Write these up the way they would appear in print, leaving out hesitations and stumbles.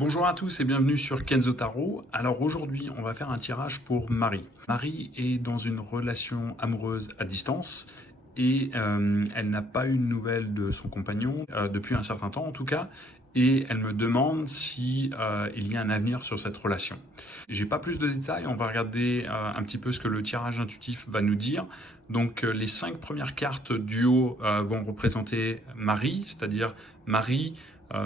Bonjour à tous et bienvenue sur Kenzo Tarot. Alors aujourd'hui, on va faire un tirage pour Marie. Marie est dans une relation amoureuse à distance et elle n'a pas eu de nouvelles de son compagnon depuis un certain temps en tout cas. Et elle me demande si il y a un avenir sur cette relation. J'ai pas plus de détails, on va regarder un petit peu ce que le tirage intuitif va nous dire. Donc les 5 premières cartes du haut vont représenter Marie, c'est-à-dire Marie,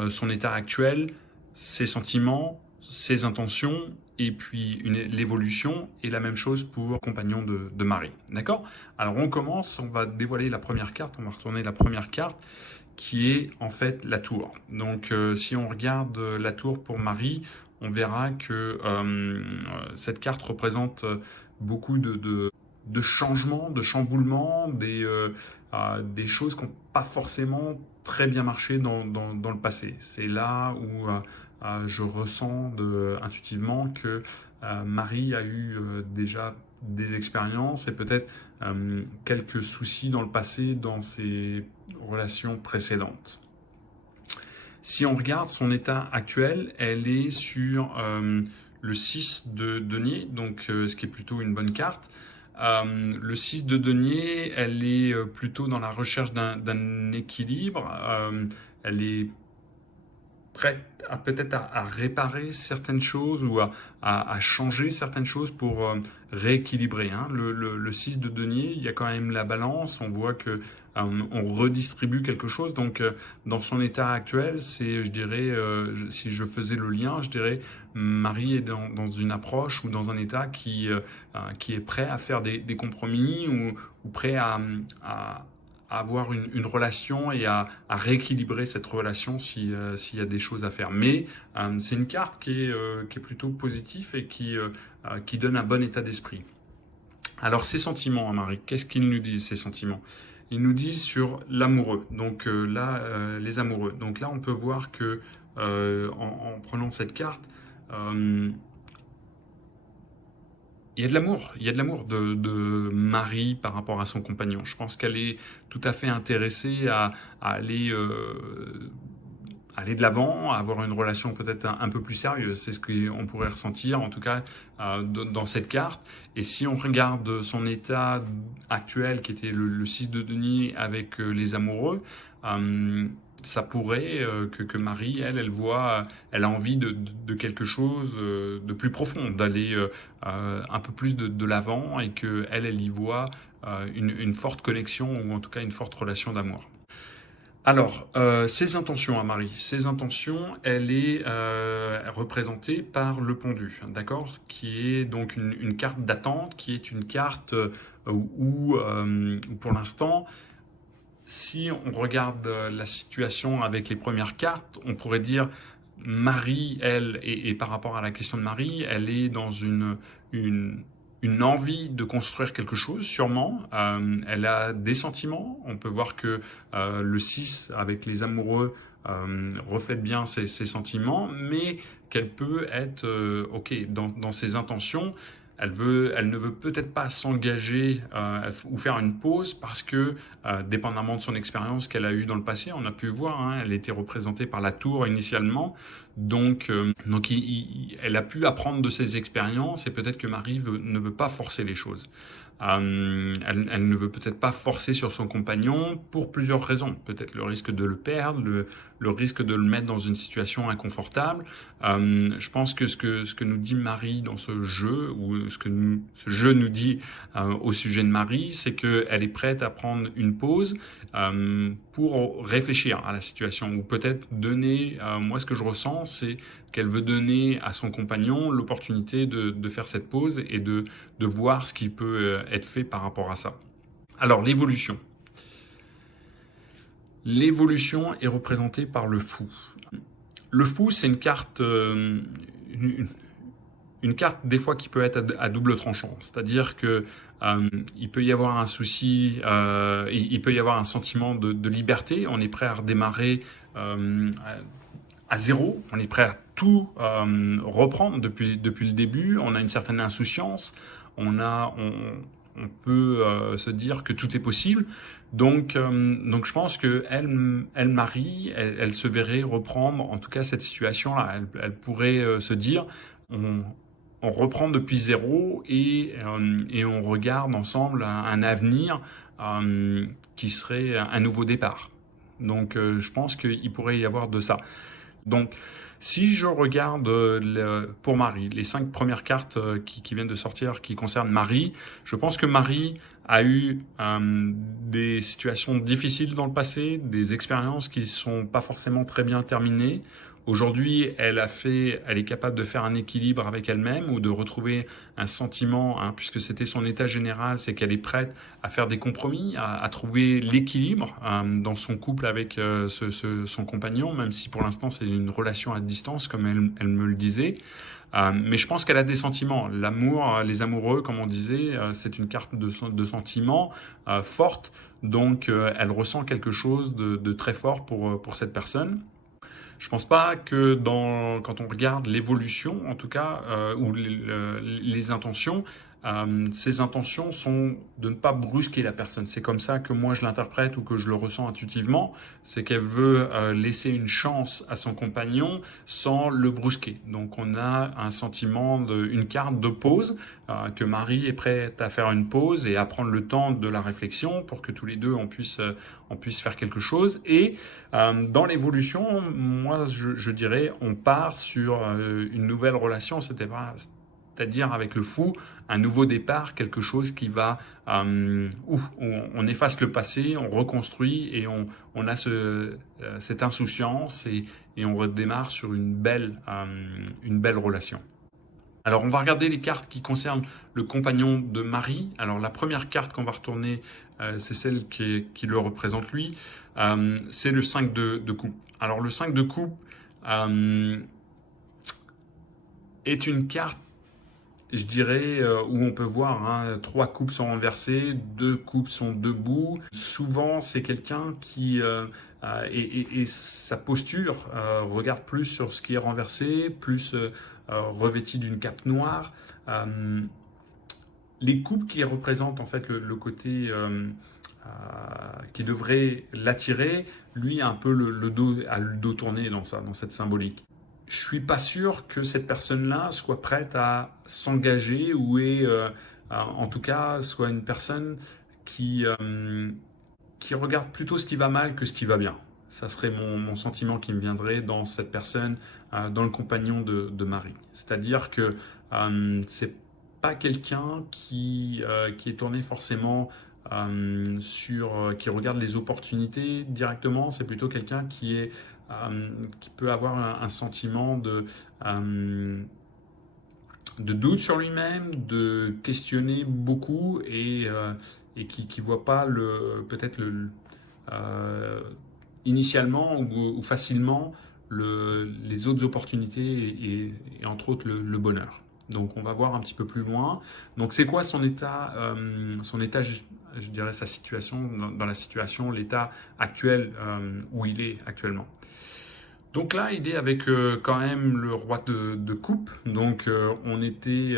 son état actuel, ses sentiments, ses intentions et puis l'évolution et la même chose pour le compagnon de Marie. D'accord? Alors on commence, on va dévoiler la première carte, on va retourner la première carte qui est en fait la tour. Donc si on regarde la tour pour Marie, on verra que cette carte représente beaucoup de changements, de chamboulements, des choses qui n'ont pas forcément très bien marché dans le passé. C'est là où je ressens intuitivement que Marie a eu déjà des expériences et peut-être quelques soucis dans le passé dans ses relations précédentes. Si on regarde son état actuel, elle est sur le 6 de denier, donc ce qui est plutôt une bonne carte. Le 6 de denier, elle est plutôt dans la recherche d'un équilibre. Elle est prête à peut-être à réparer certaines choses ou à changer certaines choses pour rééquilibrer. Hein. Le 6 de denier, il y a quand même la balance, on voit que on redistribue quelque chose. Donc dans son état actuel, c'est, je dirais, si je faisais le lien, je dirais Marie est dans une approche ou dans un état qui est prêt à faire des compromis ou prêt à avoir une relation et à rééquilibrer cette relation s'il y a des choses à faire. Mais c'est une carte qui est plutôt positive et qui donne un bon état d'esprit. Alors ces sentiments, hein, Marie, qu'est-ce qu'ils nous disent ces sentiments? Ils nous disent sur l'amoureux, donc les amoureux. Donc là on peut voir que en prenant cette carte, il y a de l'amour de Marie par rapport à son compagnon. Je pense qu'elle est tout à fait intéressée à aller aller de l'avant, à avoir une relation peut-être un peu plus sérieuse. C'est ce qu'on pourrait ressentir, en tout cas, dans cette carte. Et si on regarde son état actuel, qui était le 6 de denier avec les amoureux, ça pourrait que Marie, elle voit, elle a envie de quelque chose de plus profond, d'aller un peu plus de l'avant et que elle y voit une forte connexion ou en tout cas une forte relation d'amour. Alors, ses intentions à Marie, ses intentions, elle est représentée par le pendu, d'accord, qui est donc une carte d'attente, qui est une carte où pour l'instant, si on regarde la situation avec les premières cartes, on pourrait dire Marie, elle, et par rapport à la question de Marie, elle est dans une envie de construire quelque chose, sûrement. Elle a des sentiments. On peut voir que le 6, avec les amoureux, reflète bien ses sentiments, mais qu'elle peut être, ok, dans ses intentions. Elle ne veut peut-être pas s'engager ou faire une pause parce que, dépendamment de son expérience qu'elle a eue dans le passé, on a pu voir, hein, elle était représentée par la tour initialement, donc elle a pu apprendre de ses expériences et peut-être que Marie ne veut pas forcer les choses. Elle ne veut peut-être pas forcer sur son compagnon pour plusieurs raisons. Peut-être le risque de le perdre, le risque de le mettre dans une situation inconfortable. Je pense que ce que nous dit Marie dans ce jeu, ou ce jeu nous dit au sujet de Marie, c'est qu'elle est prête à prendre une pause pour réfléchir à la situation, ou peut-être donner, moi ce que je ressens, c'est qu'elle veut donner à son compagnon l'opportunité de faire cette pause et de voir ce qui peut être fait par rapport à ça. Alors l'évolution. L'évolution est représentée par le fou. Le fou, c'est une carte, une carte des fois qui peut être à double tranchant. C'est-à-dire que il peut y avoir un souci, il peut y avoir un sentiment de liberté. On est prêt à redémarrer à zéro. On est prêt à tout reprendre depuis le début. On a une certaine insouciance. on peut se dire que tout est possible. Donc je pense que Marie, elle se verrait reprendre, en tout cas cette situation-là. Elle pourrait se dire, on reprend depuis zéro et on regarde ensemble un avenir qui serait un nouveau départ. Donc je pense qu'il pourrait y avoir de ça. Donc, si je regarde pour Marie, les 5 premières cartes qui viennent de sortir qui concernent Marie, je pense que Marie a eu des situations difficiles dans le passé, des expériences qui ne sont pas forcément très bien terminées. Aujourd'hui, elle est capable de faire un équilibre avec elle-même ou de retrouver un sentiment, hein, puisque c'était son état général, c'est qu'elle est prête à faire des compromis, à trouver l'équilibre dans son couple avec son compagnon, même si pour l'instant c'est une relation à distance, comme elle me le disait. Mais je pense qu'elle a des sentiments. L'amour, les amoureux, comme on disait, c'est une carte de sentiments forte. Donc, elle ressent quelque chose de très fort pour cette personne. Je pense pas que quand on regarde l'évolution, en tout cas, ou les intentions, ces intentions sont de ne pas brusquer la personne. C'est comme ça que moi je l'interprète ou que je le ressens intuitivement. C'est qu'elle veut laisser une chance à son compagnon sans le brusquer. Donc on a un sentiment une carte de pause, que Marie est prête à faire une pause et à prendre le temps de la réflexion pour que tous les deux on puisse faire quelque chose. Et dans l'évolution, moi je dirais, on part sur une nouvelle relation. C'est-à-dire avec le fou, un nouveau départ, quelque chose qui va où on efface le passé, on reconstruit et on a cette insouciance et on redémarre sur une belle relation. Alors, on va regarder les cartes qui concernent le compagnon de Marie. Alors, la première carte qu'on va retourner, c'est celle qui le représente lui. C'est le 5 de coupe. Alors, le 5 de coupe est une carte, je dirais, où on peut voir 3 coupes sont renversées, 2 coupes sont debout. Souvent, c'est quelqu'un qui, et sa posture regarde plus sur ce qui est renversé, plus revêti d'une cape noire. Les coupes qui représentent en fait le côté qui devrait l'attirer, lui a un peu le dos tourné dans cette symbolique. Je suis pas sûr que cette personne-là soit prête à s'engager ou en tout cas soit une personne qui regarde plutôt ce qui va mal que ce qui va bien. Ça serait mon sentiment qui me viendrait dans cette personne, dans le compagnon de Marie. C'est-à-dire que c'est pas quelqu'un qui est tourné forcément qui regarde les opportunités directement. C'est plutôt quelqu'un qui peut avoir un sentiment de doute sur lui-même, de questionner beaucoup et qui voit pas peut-être initialement ou facilement les autres opportunités et entre autres le bonheur. Donc on va voir un petit peu plus loin. Donc c'est quoi son état, je dirais sa situation, dans la situation, l'état actuel où il est actuellement. Donc là, il est avec quand même le roi de coupe. Donc on était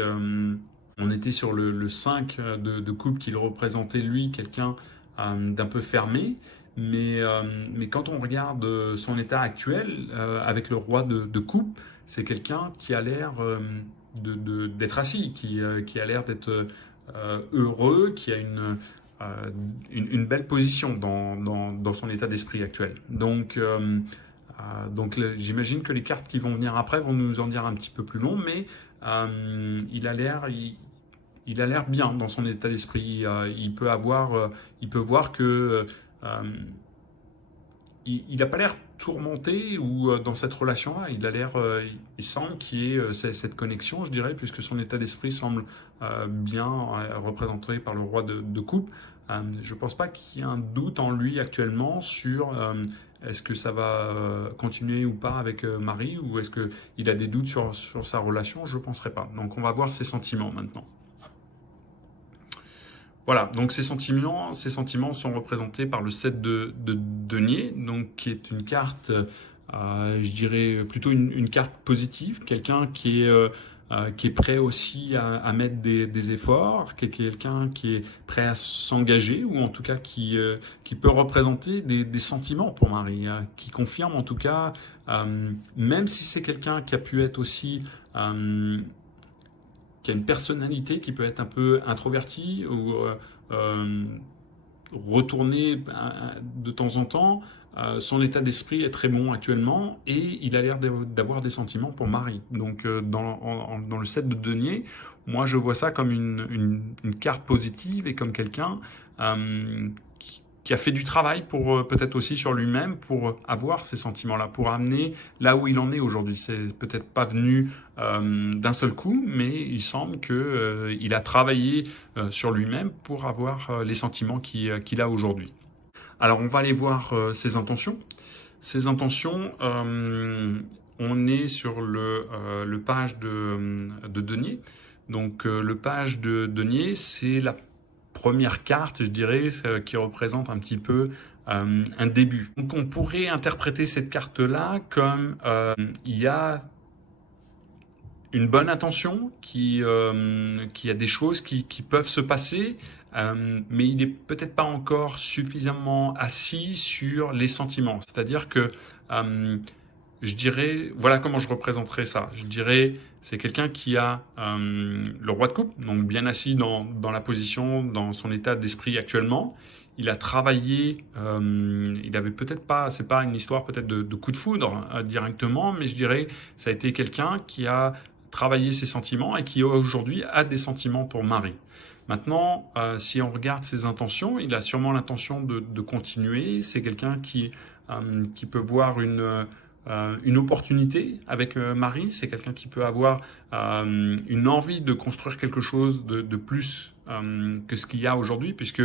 sur le 5 de coupe qu'il représentait lui, quelqu'un d'un peu fermé. Mais quand on regarde son état actuel avec le roi de coupe, c'est quelqu'un qui a l'air d'être assis, qui a l'air d'être heureux, qui a une belle position dans son état d'esprit actuel. Donc j'imagine que les cartes qui vont venir après vont nous en dire un petit peu plus long, mais il a l'air bien dans son état d'esprit. Il peut voir que il n'a pas l'air tourmenté ou dans cette relation-là. Il semble qu'il y ait cette connexion, je dirais, puisque son état d'esprit semble bien représenté par le roi de coupe. Je ne pense pas qu'il y ait un doute en lui actuellement sur est-ce que ça va continuer ou pas avec Marie, ou est-ce qu'il a des doutes sur sa relation. Je ne penserais pas. Donc on va voir ses sentiments maintenant. Voilà, donc ces sentiments sont représentés par le 7 de denier, donc qui est une carte, je dirais plutôt une carte positive, quelqu'un qui est qui est prêt aussi à mettre des efforts, qui est quelqu'un qui est prêt à s'engager, ou en tout cas qui peut représenter des sentiments pour Marie, qui confirme en tout cas, même si c'est quelqu'un qui a pu être aussi, qui a une personnalité qui peut être un peu introvertie ou euh, retourner de temps en temps. Son état d'esprit est très bon actuellement et il a l'air d'avoir des sentiments pour Marie. Donc dans le set de denier, moi je vois ça comme une carte positive et comme quelqu'un qui a fait du travail pour peut-être aussi sur lui-même pour avoir ces sentiments-là, pour amener là où il en est aujourd'hui. C'est peut-être pas venu d'un seul coup, mais il semble que il a travaillé sur lui-même pour avoir les sentiments qu'il a aujourd'hui. Alors on va aller voir ses intentions. Ses intentions, on est sur le page de denier. Donc le page de denier, c'est la première carte, je dirais, qui représente un petit peu un début. Donc on pourrait interpréter cette carte-là comme il y a une bonne intention, qui a des choses qui peuvent se passer, mais il n'est peut-être pas encore suffisamment assis sur les sentiments. C'est-à-dire que je dirais, voilà comment je représenterais ça. Je dirais, c'est quelqu'un qui a le roi de coupe, donc bien assis dans la position, dans son état d'esprit actuellement. Il a travaillé, il avait peut-être pas, c'est pas une histoire peut-être de coup de foudre directement, mais je dirais, ça a été quelqu'un qui a travaillé ses sentiments et qui aujourd'hui a des sentiments pour Marie. Maintenant, si on regarde ses intentions, il a sûrement l'intention de continuer. C'est quelqu'un qui peut voir une opportunité avec Marie. C'est quelqu'un qui peut avoir une envie de construire quelque chose de plus que ce qu'il y a aujourd'hui, puisque,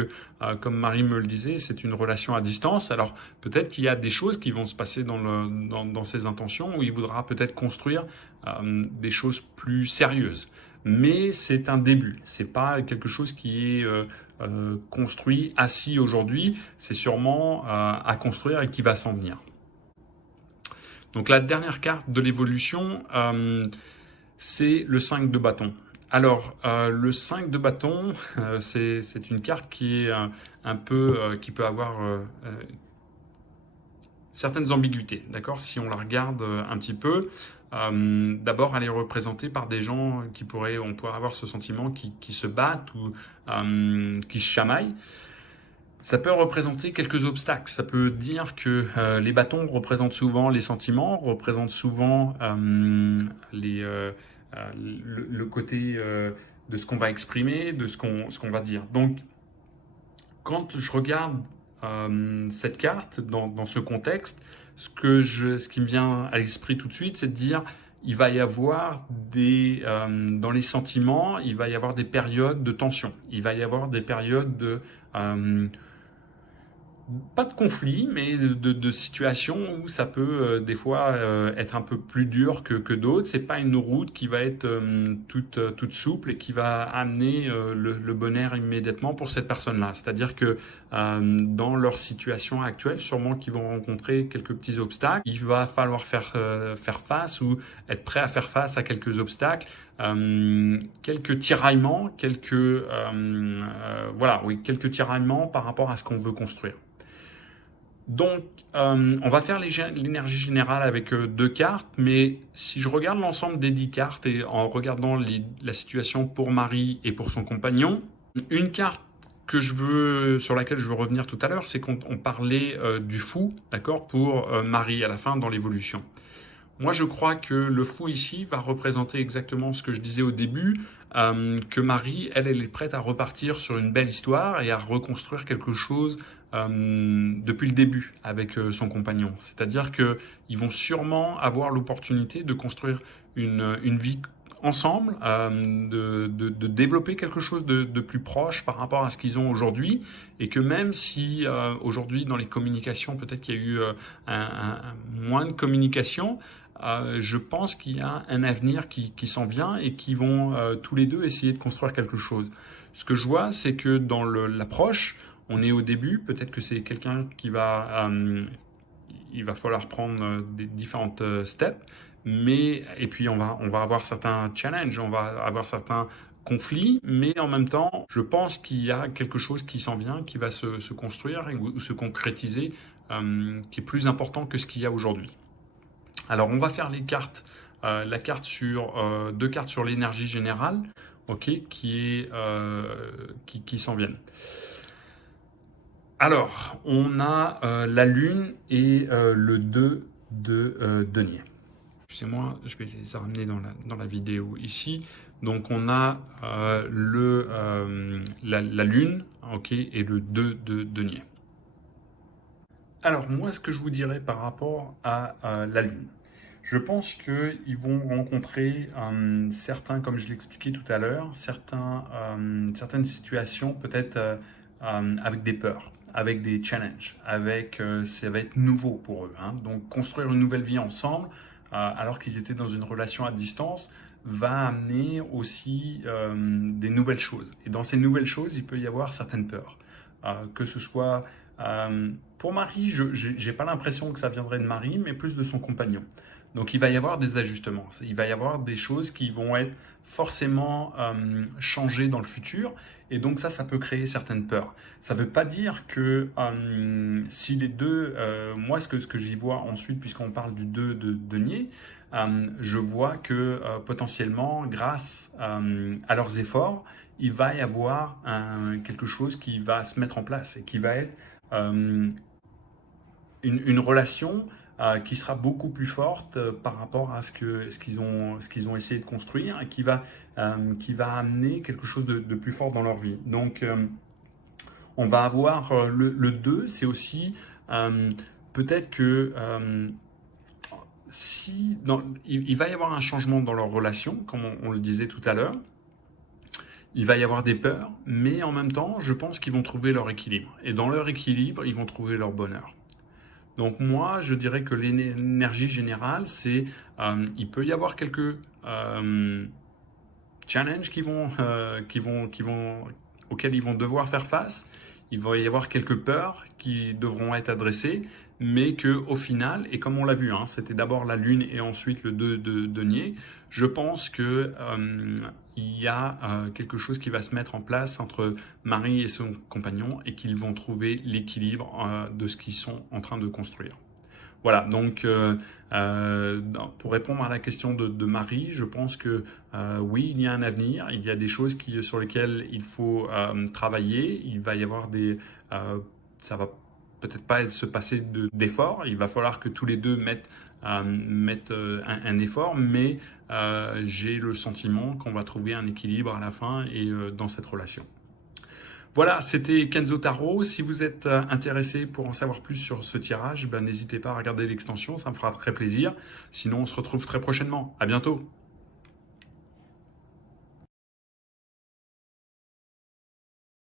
comme Marie me le disait, c'est une relation à distance. Alors, peut-être qu'il y a des choses qui vont se passer dans ses intentions, où il voudra peut-être construire des choses plus sérieuses. Mais c'est un début. C'est pas quelque chose qui est construit, assis aujourd'hui. C'est sûrement à construire et qui va s'en venir. Donc la dernière carte de l'évolution, c'est le 5 de bâton. Alors, le 5 de bâton, c'est une carte qui est un peu, qui peut avoir certaines ambiguïtés, d'accord? Si on la regarde un petit peu, d'abord, elle est représentée par des gens on pourrait avoir ce sentiment qui se battent ou qui se chamaillent. Ça peut représenter quelques obstacles. Ça peut dire que les bâtons représentent souvent les sentiments, représentent souvent le côté de ce qu'on va exprimer, de ce qu'on va dire. Donc, quand je regarde cette carte dans ce contexte, ce qui me vient à l'esprit tout de suite, c'est de dire il va y avoir dans les sentiments, il va y avoir des périodes de tension. Il va y avoir des périodes pas de conflit, mais de situations où ça peut des fois être un peu plus dur que d'autres. C'est pas une route qui va être toute souple et qui va amener le bonheur immédiatement pour cette personne-là. C'est-à-dire que dans leur situation actuelle, sûrement qu'ils vont rencontrer quelques petits obstacles. Il va falloir faire face ou être prêt à faire face à quelques obstacles. Quelques tiraillements, quelques tiraillements par rapport à ce qu'on veut construire. Donc, on va faire l'énergie générale avec deux cartes, mais si je regarde l'ensemble des 10 cartes et en regardant la situation pour Marie et pour son compagnon, une carte sur laquelle je veux revenir tout à l'heure, c'est qu'on parlait du fou, d'accord, pour Marie à la fin dans l'évolution. Moi, je crois que le fou ici va représenter exactement ce que je disais au début, que Marie, elle est prête à repartir sur une belle histoire et à reconstruire quelque chose depuis le début avec son compagnon. C'est-à-dire qu'ils vont sûrement avoir l'opportunité de construire une vie ensemble, de développer quelque chose de plus proche par rapport à ce qu'ils ont aujourd'hui, et que même si aujourd'hui dans les communications peut-être qu'il y a eu moins de communication, je pense qu'il y a un avenir qui s'en vient et qui vont tous les deux essayer de construire quelque chose. Ce que je vois, c'est que dans l'approche, on est au début, peut-être que c'est quelqu'un qui va il va falloir prendre des différentes steps, et puis on va avoir certains challenges, on va avoir certains conflits, mais en même temps, je pense qu'il y a quelque chose qui s'en vient, qui va se construire ou se concrétiser, qui est plus important que ce qu'il y a aujourd'hui. Alors, on va faire les cartes, la carte sur deux cartes sur l'énergie générale, ok, qui s'en viennent. Alors, on a la Lune et le 2 de denier. Excusez-moi, je vais les ramener dans la vidéo ici. Donc, on a la Lune, ok, et le 2 de denier. Alors, moi, ce que je vous dirais par rapport à la Lune, je pense qu'ils vont rencontrer certains, comme je l'expliquais tout à l'heure, certaines situations peut-être avec des peurs, avec des challenges, ça va être nouveau pour eux, hein. Donc construire une nouvelle vie ensemble, alors qu'ils étaient dans une relation à distance, va amener aussi des nouvelles choses. Et dans ces nouvelles choses, il peut y avoir certaines peurs, que ce soit pour Marie, je n'ai pas l'impression que ça viendrait de Marie, mais plus de son compagnon. Donc il va y avoir des ajustements, il va y avoir des choses qui vont être forcément changées dans le futur, et donc ça peut créer certaines peurs. Ça ne veut pas dire que si les deux, moi ce que j'y vois ensuite, puisqu'on parle du 2 de denier, je vois que potentiellement, grâce à leurs efforts, il va y avoir quelque chose qui va se mettre en place et qui va être une relation qui sera beaucoup plus forte par rapport à ce qu'ils ont essayé de construire et qui va amener quelque chose de plus fort dans leur vie. Donc, on va avoir le 2, c'est aussi peut-être que il va y avoir un changement dans leur relation, comme on le disait tout à l'heure. Il va y avoir des peurs, mais en même temps, je pense qu'ils vont trouver leur équilibre. Et dans leur équilibre, ils vont trouver leur bonheur. Donc moi, je dirais que l'énergie générale, il peut y avoir quelques challenges auxquels ils vont devoir faire face. Il va y avoir quelques peurs qui devront être adressées, mais qu'au final, et comme on l'a vu, hein, c'était d'abord la Lune et ensuite le 2 de denier, je pense qu'il y a quelque chose qui va se mettre en place entre Marie et son compagnon et qu'ils vont trouver l'équilibre de ce qu'ils sont en train de construire. Voilà, donc pour répondre à la question de Marie, je pense que oui, il y a un avenir, il y a des choses sur lesquelles il faut travailler, il va y avoir ça va peut-être pas se passer d'efforts, il va falloir que tous les deux mettent un effort, mais j'ai le sentiment qu'on va trouver un équilibre à la fin et dans cette relation. Voilà, c'était Kenzo Tarot. Si vous êtes intéressé pour en savoir plus sur ce tirage, n'hésitez pas à regarder l'extension, ça me fera très plaisir. Sinon, on se retrouve très prochainement. À bientôt.